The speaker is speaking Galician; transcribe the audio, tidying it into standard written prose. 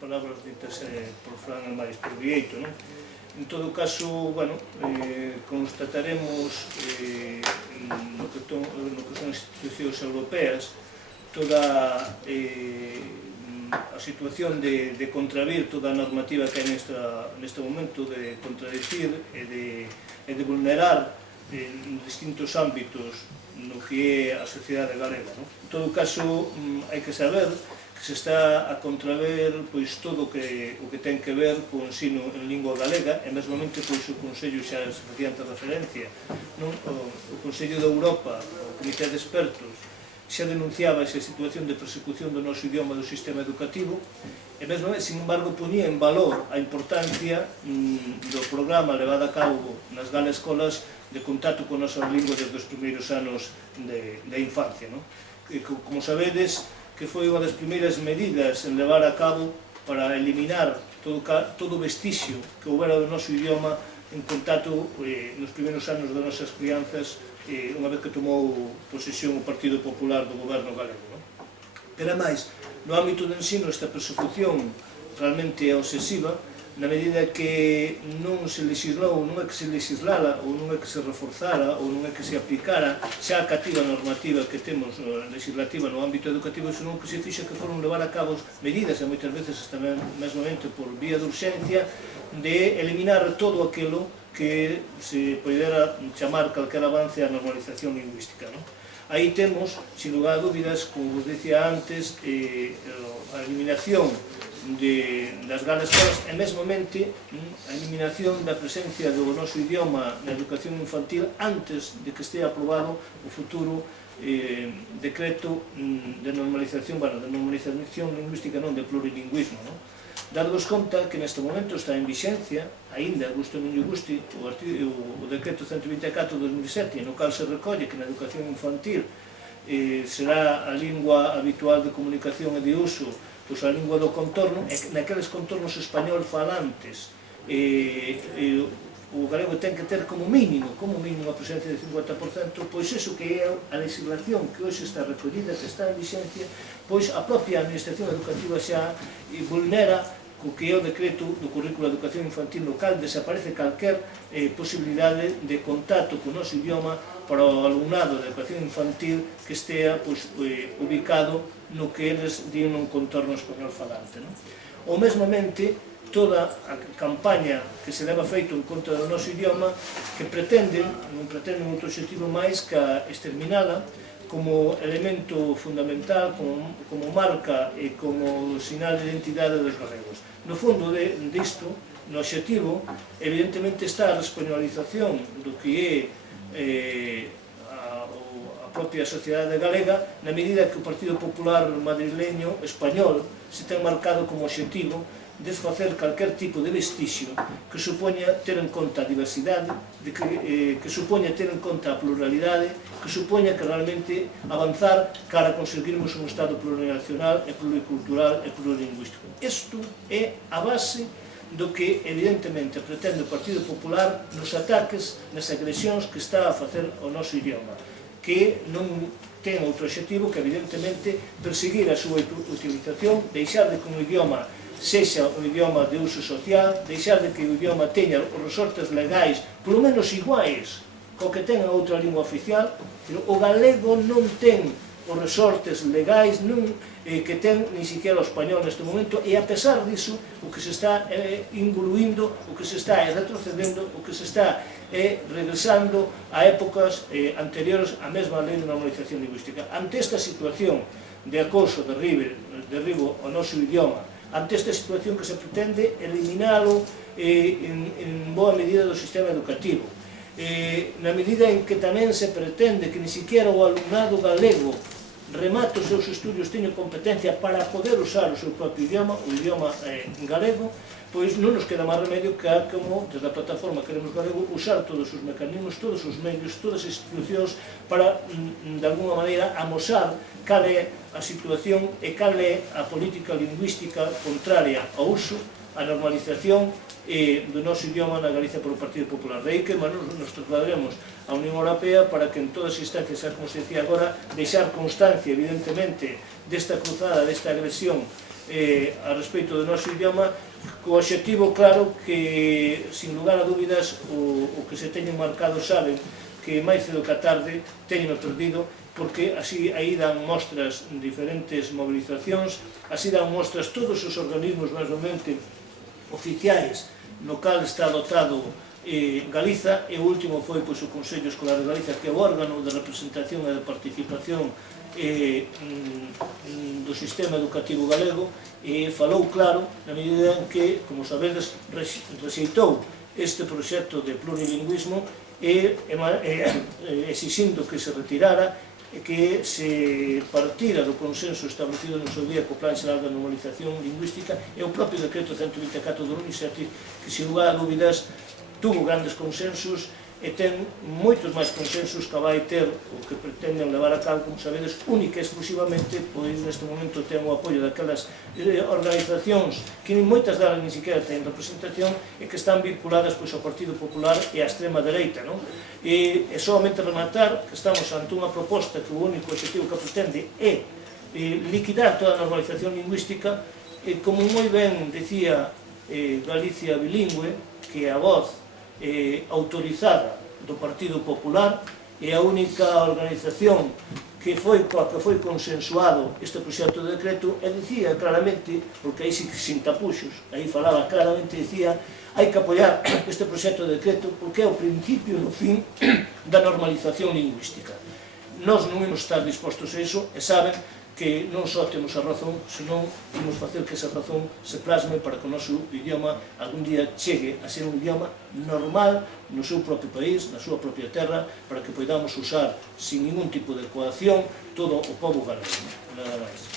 palabras ditas por Fran máis por Vieito, non? En todo caso, bueno, constataremos no que son as institucións europeas toda a situación de contravir toda a normativa que hai neste momento, de contradicir e de vulnerar en distintos ámbitos no que é a sociedade galega. En todo caso, hai que saber que se está a contraver todo o que ten que ver co ensino en lingua galega, e mesmamente o Consello xa se facía antes referencia, o Consello de Europa, o Comité de Expertos, xa denunciaba esa situación de persecución do noso idioma do sistema educativo, e mesmo, sin embargo, ponía en valor a importancia do programa levado a cabo nas galas escolas de contacto con a nosa lingua desde os primeiros anos de infancia. Como sabedes, que foi unha das primeiras medidas en levar a cabo para eliminar todo o vestigio que houbera do noso idioma en contacto nos primeiros anos das nosas crianzas, unha vez que tomou posesión o Partido Popular do goberno galego. Pero, ademais, no ámbito do ensino, esta persecución realmente é obsesiva, na medida que non se legislou, non é que se legislara, ou non é que se reforzara, ou non é que se aplicara xa a cativa normativa que temos legislativa no ámbito educativo, senón que se fixa que foron levar a cabo medidas, e moitas veces tamén mesmamente por vía de urxencia, de eliminar todo aquilo que se podera chamar calquer avance á normalización lingüística. Aí temos, sin lugar a dúbidas, como vos dicía antes, a eliminación das galas escolas e mesmamente a eliminación da presencia do noso idioma na educación infantil antes de que estea aprobado o futuro decreto de normalización lingüística, non de plurilingüismo. Darvos conta que neste momento está en vixencia, aínda, guste ou non lle guste, o decreto 124 de 2007, no cal se recolle que na educación infantil será a lingua habitual de comunicación e de uso a lingua do contorno, e naqueles contornos español falantes o galego ten que ter como mínimo a presencia de 50%, pois iso que é a legislación que hoxe está recollida, que está en vixencia, pois a propia administración educativa xa vulnera co que é o decreto do currículo de educación infantil, no cal desaparece calquer posibilidade de contacto co noso idioma para o alumnado de educación infantil que estea ubicado no que eles din un contorno español falante. Ou mesmamente, toda a campaña que se leva feito en contra do noso idioma, que non pretenden outro objetivo máis que exterminala como elemento fundamental, como marca e como sinal de identidade dos galegos. No fondo disto, no objetivo, evidentemente está a españolización do que é a propia sociedade galega, na medida que o Partido Popular madrileño español se ten marcado como objetivo desfacer calquer tipo de vestigio que supoña ter en conta a diversidade, que supoña ter en conta a pluralidade, que supoña que realmente avanzar cara a conseguirmos un Estado plurinacional e pluricultural e plurilingüístico. Isto é a base do que evidentemente pretende o Partido Popular nos ataques, nas agresións que está a facer ao noso idioma, que non ten outro objetivo que evidentemente perseguir a súa utilización, deixar de que un idioma sexa un idioma de uso social, deixar de que o idioma teña os resortes legais polo menos iguais co que ten a outra lingua oficial. O galego non ten os resortes legais que ten nin siquiera o español neste momento, e a pesar diso o que se está involuindo, o que se está retrocedendo, o que se está regresando a épocas anteriores á mesma lei de normalización lingüística. Ante esta situación de acoso, derribo ao noso idioma, ante esta situación que se pretende eliminalo en boa medida do sistema educativo, na medida en que tamén se pretende que ni siquiera o alumnado galego remate os seus estudios, teña competencia para poder usar o seu propio idioma, o idioma galego, pois non nos queda máis remedio que, como desde a plataforma Queremos Galego, usar todos os mecanismos, todos os medios, todas as institucións para, de alguna maneira, amosar cal é a situación e cal é a política lingüística contraria ao uso, a normalización do noso idioma na Galicia polo Partido Popular. De aí que nos trasladaremos á Unión Europea para que en todas as instancias, como se decía agora, deixar constancia, evidentemente, desta cruzada, desta agresión a respecto do noso idioma, co obxectivo claro que, sin lugar a dúbidas, o que se teñen marcado saben que máis cedo que a tarde teñen perdido, porque así aí dan mostras diferentes mobilizacións, así dan mostras todos os organismos máis ou menos oficiais no cal está dotado Galiza, e o último foi o Consello Escolar de Galiza, que é o órgano de representación e de participación do sistema educativo galego, e falou claro na medida en que, como sabedes, rexeitou este proxecto de plurilingüismo exixindo que se retirara e que se partira do consenso establecido no seu día co Plan Xeral de Normalización Lingüística e o propio decreto 124 de 2007, que, sin lugar a dúbidas, tuvo grandes consensos e ten moitos máis consensos que vai ter o que pretenden levar a cabo, como sabedes, única e exclusivamente, pois neste momento ten o apoio daquelas organizacións que moitas delas ni siquiera ten representación e que están vinculadas ao Partido Popular e á extrema dereita, non? E solamente rematar que estamos ante unha proposta que o único objetivo que pretende é liquidar toda a normalización lingüística, e como moi ben decía Galicia Bilingüe, que é a voz autorizada do Partido Popular e a única organización coa que foi consensuado este proxecto de decreto, e dicía claramente, porque aí sin tapuxos, aí falaba claramente, dicía, hai que apoiar este proxecto de decreto porque é o principio do fin da normalización lingüística. Nós non imos estar dispostos a iso, e saben que non só temos a razón, senón imos facer que esa razón se plasme para que o noso idioma algún día chegue a ser un idioma normal no seu propio país, na súa propia terra, para que podamos usar sin ningún tipo de coacción todo o pobo galego. Nada máis.